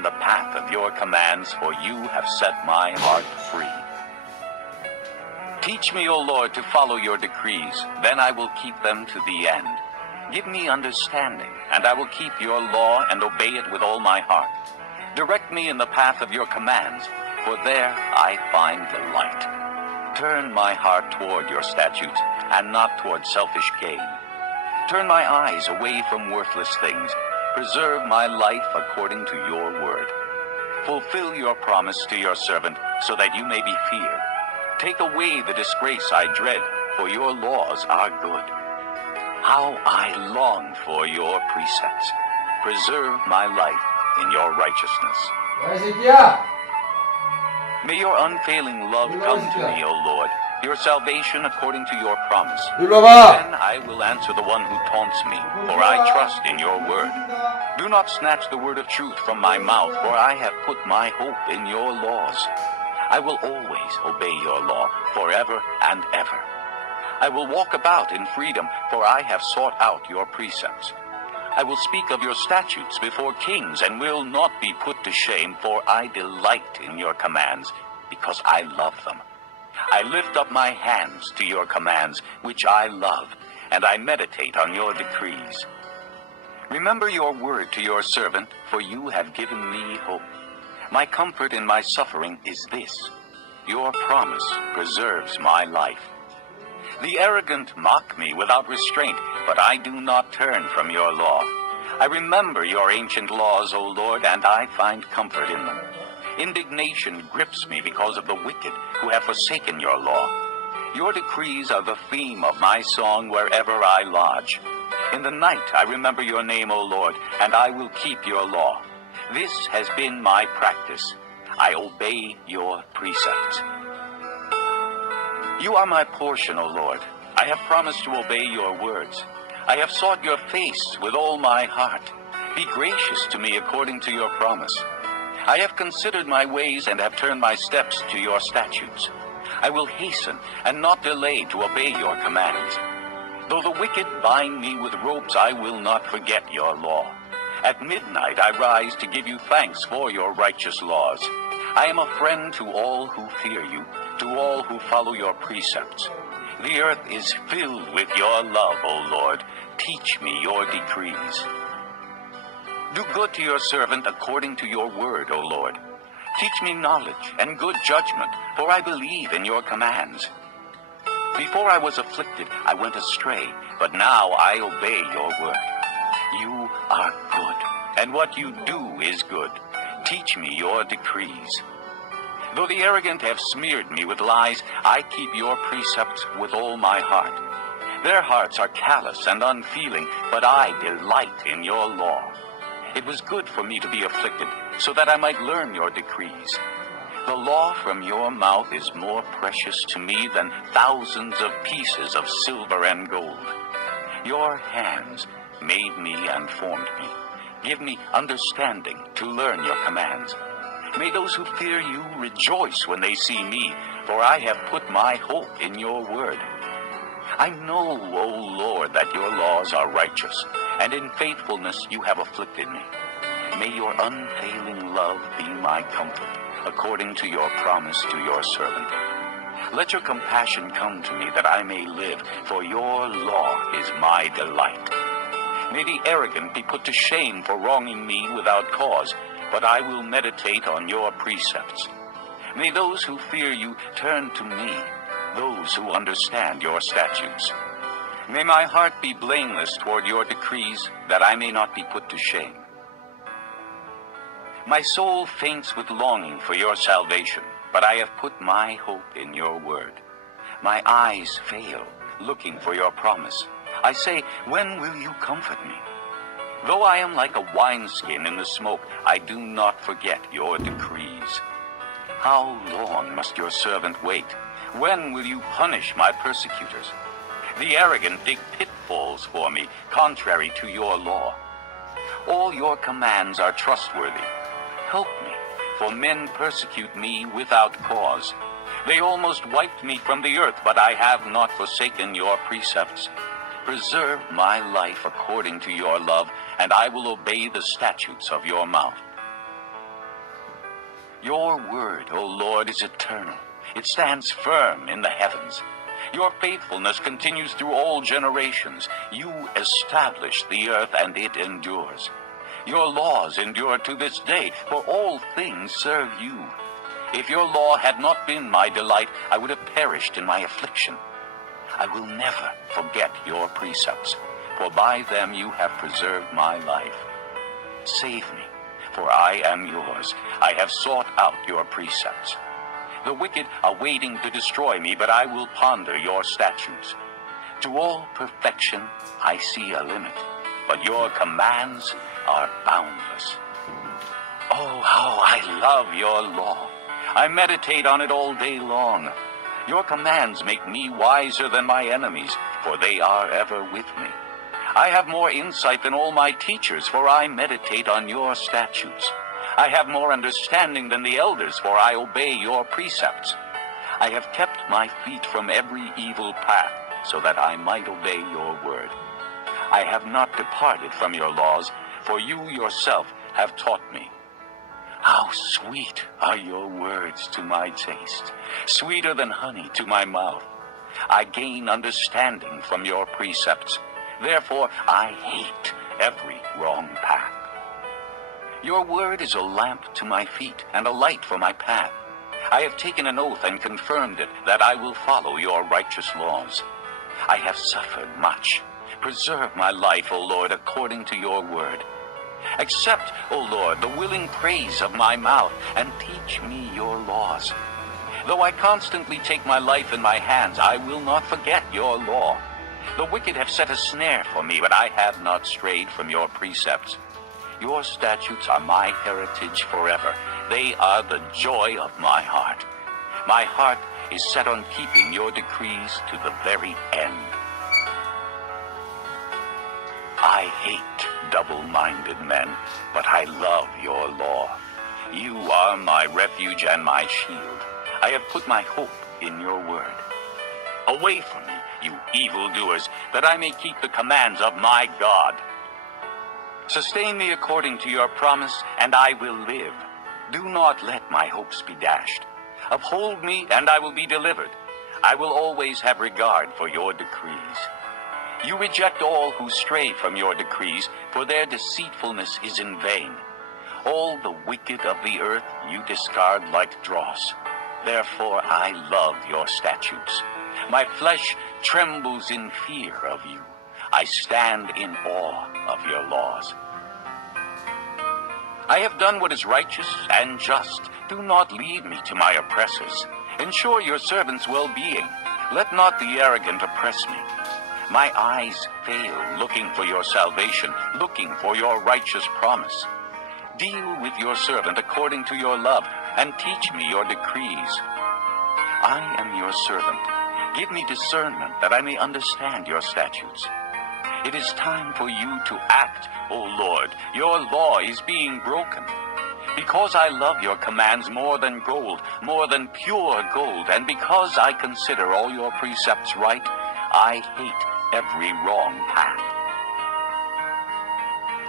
in the path of your commands, for you have set my heart free. Teach me, O Lord, to follow your decrees, then I will keep them to the end. Give me understanding, and I will keep your law and obey it with all my heart. Direct me in the path of your commands, for there I find delight. Turn my heart toward your statutes, and not toward selfish gain. Turn my eyes away from worthless things. Preserve my life according to your word. Fulfill your promise to your servant, so that you may be feared. Take away the disgrace I dread, for your laws are good. How I long for your precepts. Preserve my life in your righteousness. 야, 이 새끼야! May your unfailing love come to me, O Lord, your salvation according to your promise. 일로 와봐! Then I will answer the one who taunts me, for I trust in your word. Do not snatch the word of truth from my mouth, for I have put my hope in your laws. I will always obey your law, forever and ever. I will walk about in freedom, for I have sought out your precepts. I will speak of your statutes before kings, and will not be put to shame, for I delight in your commands, because I love them. I lift up my hands to your commands, which I love, and I meditate on your decrees. Remember your word to your servant, for you have given me hope. My comfort in my suffering is this: your promise preserves my life. The arrogant mock me without restraint, but I do not turn from your law. I remember your ancient laws, O Lord, and I find comfort in them. Indignation grips me because of the wicked who have forsaken your law. Your decrees are the theme of my song wherever I lodge. In the night I remember your name, O Lord, and I will keep your law. This has been my practice. I obey your precepts. You are my portion, O Lord. I have promised to obey your words. I have sought your face with all my heart. Be gracious to me according to your promise. I have considered my ways and have turned my steps to your statutes. I will hasten and not delay to obey your commands. Though the wicked bind me with ropes, I will not forget your law. At midnight I rise to give you thanks for your righteous laws. I am a friend to all who fear you, to all who follow your precepts. The earth is filled with your love, O Lord. Teach me your decrees. Do good to your servant according to your word, O Lord. Teach me knowledge and good judgment, for I believe in your commands. Before I was afflicted, I went astray, but now I obey your word. You are good, and what you do is good. Teach me your decrees. Though the arrogant have smeared me with lies, I keep your precepts with all my heart. Their hearts are callous and unfeeling, but I delight in your law. It was good for me to be afflicted, so that I might learn your decrees. The law from your mouth is more precious to me than thousands of pieces of silver and gold. Your hands made me and formed me. Give me understanding to learn your commands. May those who fear you rejoice when they see me, for I have put my hope in your word. I know, O Lord, that your laws are righteous, and in faithfulness you have afflicted me. May your unfailing love be my comfort, according to your promise to your servant. Let your compassion come to me that I may live, for your law is my delight. May the arrogant be put to shame for wronging me without cause, but I will meditate on your precepts. May those who fear you turn to me, those who understand your statutes. May my heart be blameless toward your decrees, that I may not be put to shame. My soul faints with longing for your salvation, but I have put my hope in your word. My eyes fail, looking for your promise. I say, when will you comfort me? Though I am like a wineskin in the smoke, I do not forget your decrees. How long must your servant wait? When will you punish my persecutors? The arrogant dig pitfalls for me, contrary to your law. All your commands are trustworthy. Help me, for men persecute me without cause. They almost wiped me from the earth, but I have not forsaken your precepts. Preserve my life according to your love, and I will obey the statutes of your mouth. Your word, O Lord, is eternal. It stands firm in the heavens. Your faithfulness continues through all generations. You establish the earth, and it endures. Your laws endure to this day, for all things serve you. If your law had not been my delight, I would have perished in my affliction. I will never forget your precepts, for by them you have preserved my life. Save me, for I am yours. I have sought out your precepts. The wicked are waiting to destroy me, but I will ponder your statutes. To all perfection I see a limit, but your commands are boundless. Oh, how I love your law. I meditate on it all day long. Your commands make me wiser than my enemies, for they are ever with me. I have more insight than all my teachers, for I meditate on your statutes. I have more understanding than the elders, for I obey your precepts. I have kept my feet from every evil path, so that I might obey your word. I have not departed from your laws, for you yourself have taught me. How sweet are your words to my taste, sweeter than honey to my mouth. I gain understanding from your precepts. Therefore I hate every wrong path. Your word is a lamp to my feet and a light for my path. I have taken an oath and confirmed it, that I will follow your righteous laws. I have suffered much. Preserve my life, O Lord, according to your word. Accept, O Lord, the willing praise of my mouth, and teach me your laws. Though I constantly take my life in my hands, I will not forget your law. The wicked have set a snare for me, but I have not strayed from your precepts. Your statutes are my heritage forever. They are the joy of my heart. My heart is set on keeping your decrees to the very end. I hate double-minded men, but I love your law. You are my refuge and my shield. I have put my hope in your word. Away from me, you evildoers, that I may keep the commands of my God. Sustain me according to your promise, and I will live. Do not let my hopes be dashed. Uphold me, and I will be delivered. I will always have regard for your decrees. You reject all who stray from your decrees, for their deceitfulness is in vain. All the wicked of the earth you discard like dross. Therefore I love your statutes. My flesh trembles in fear of you. I stand in awe of your laws. I have done what is righteous and just. Do not lead me to my oppressors. Ensure your servant's well-being. Let not the arrogant oppress me. My eyes fail looking for your salvation, looking for your righteous promise. Deal with your servant according to your love, and teach me your decrees. I am your servant. Give me discernment that I may understand your statutes. It is time for you to act, O Lord. Your law is being broken. Because I love your commands more than gold, more than pure gold, and because I consider all your precepts right, I hate every wrong path.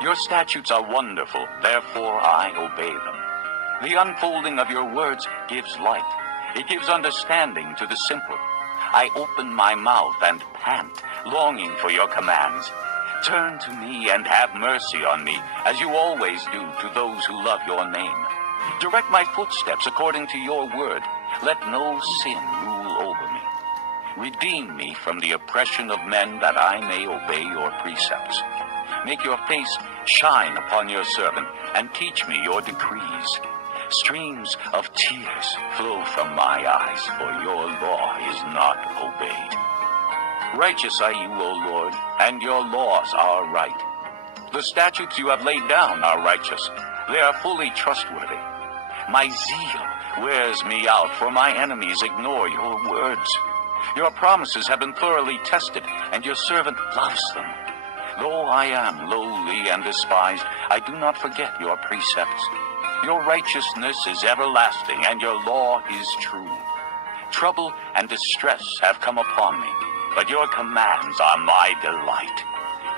Your statutes are wonderful, therefore I obey them. The unfolding of your words gives light. It gives understanding to the simple. I open my mouth and pant, longing for your commands. Turn to me and have mercy on me, as you always do to those who love your name. Direct my footsteps according to your word. Let no sin rule over me. Redeem me from the oppression of men, that I may obey your precepts. Make your face shine upon your servant, and teach me your decrees. Streams of tears flow from my eyes, for your law is not obeyed. Righteous are you, O Lord, and your laws are right. The statutes you have laid down are righteous. They are fully trustworthy. My zeal wears me out, for my enemies ignore your words. Your promises have been thoroughly tested, and your servant loves them. Though I am lowly and despised, I do not forget your precepts. Your righteousness is everlasting, and your law is true. Trouble and distress have come upon me, but your commands are my delight.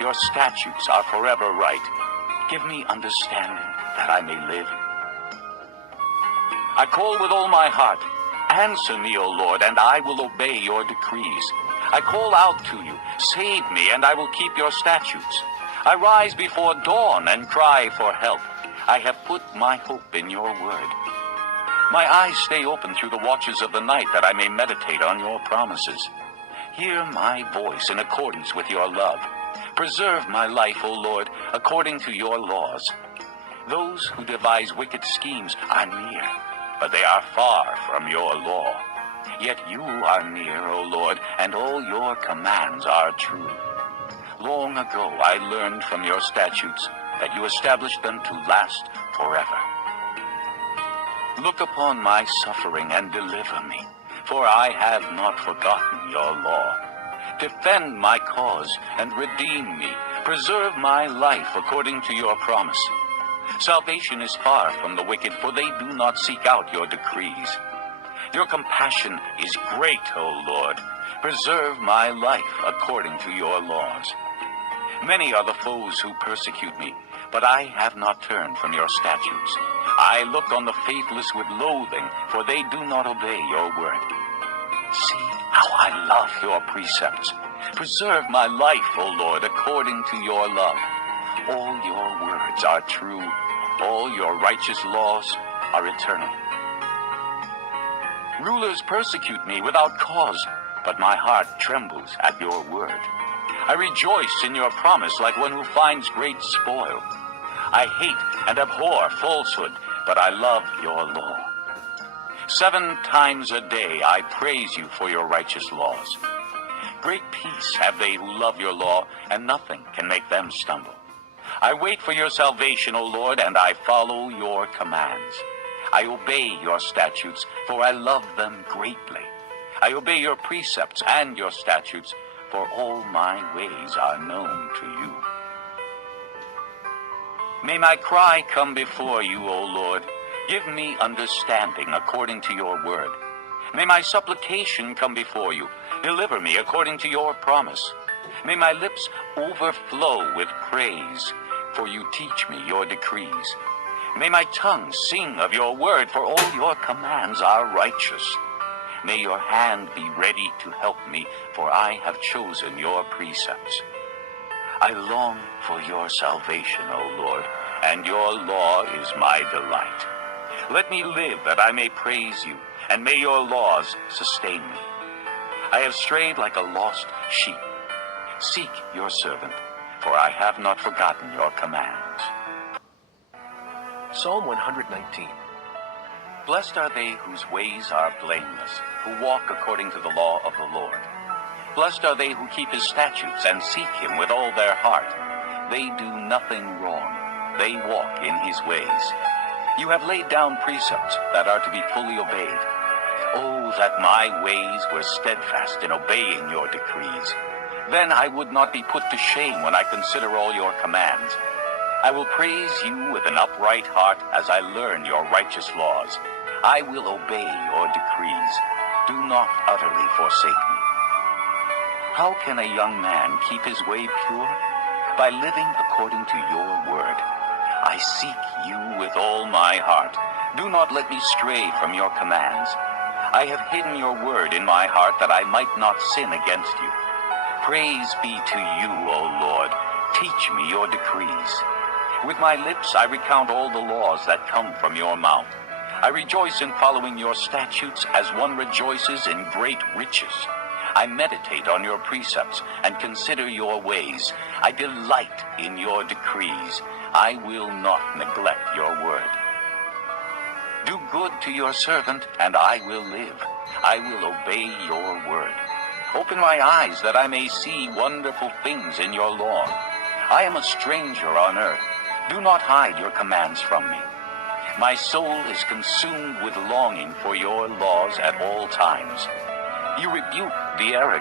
Your statutes are forever right. Give me understanding, that I may live. I call with all my heart. Answer me, O Lord, and I will obey your decrees. I call out to you. Save me, and I will keep your statutes. I rise before dawn and cry for help. I have put my hope in your word. My eyes stay open through the watches of the night that I may meditate on your promises. Hear my voice in accordance with your love. Preserve my life, O Lord, according to your laws. Those who devise wicked schemes are near, but they are far from your law. Yet you are near, O Lord, and all your commands are true. Long ago I learned from your statutes that you established them to last forever. Look upon my suffering and deliver me, for I have not forgotten your law. Defend my cause and redeem me. Preserve my life according to your promise. Salvation is far from the wicked, for they do not seek out your decrees. Your compassion is great, O Lord. Preserve my life according to your laws. Many are the foes who persecute me, but I have not turned from your statutes. I look on the faithless with loathing, for they do not obey your word. See how I love your precepts. Preserve my life, O Lord, according to your love. All your words are true. All your righteous laws are eternal. Rulers persecute me without cause, but my heart trembles at your word. I rejoice in your promise like one who finds great spoil. I hate and abhor falsehood, but I love your law. 7 times a day I praise you for your righteous laws. Great peace have they who love your law, and nothing can make them stumble. I wait for your salvation, O Lord, and I follow your commands. I obey your statutes, for I love them greatly. I obey your precepts and your statutes, for all my ways are known to you. May my cry come before you, O Lord. Give me understanding according to your word. May my supplication come before you. Deliver me according to your promise. May my lips overflow with praise, for you teach me your decrees. May my tongue sing of your word, for all your commands are righteous. May your hand be ready to help me, for I have chosen your precepts. I long for your salvation, O Lord, and your law is my delight. Let me live that I may praise you, and may your laws sustain me. I have strayed like a lost sheep. Seek your servant, for I have not forgotten your commands. Psalm 119. Blessed are they whose ways are blameless, who walk according to the law of the Lord. Blessed are they who keep his statutes and seek him with all their heart. They do nothing wrong. They walk in his ways. You have laid down precepts that are to be fully obeyed. Oh, that my ways were steadfast in obeying your decrees. Then I would not be put to shame when I consider all your commands. I will praise you with an upright heart as I learn your righteous laws. I will obey your decrees. Do not utterly forsake me. How can a young man keep his way pure? By living according to your word. I seek you with all my heart. Do not let me stray from your commands. I have hidden your word in my heart that I might not sin against you. Praise be to you, O Lord. Teach me your decrees. With my lips I recount all the laws that come from your mouth. I rejoice in following your statutes as one rejoices in great riches. I meditate on your precepts and consider your ways. I delight in your decrees. I will not neglect your word. Do good to your servant, and I will live. I will obey your word. Open my eyes that I may see wonderful things in your law. I am a stranger on earth. Do not hide your commands from me. My soul is consumed with longing for your laws at all times. You rebuke the arrogant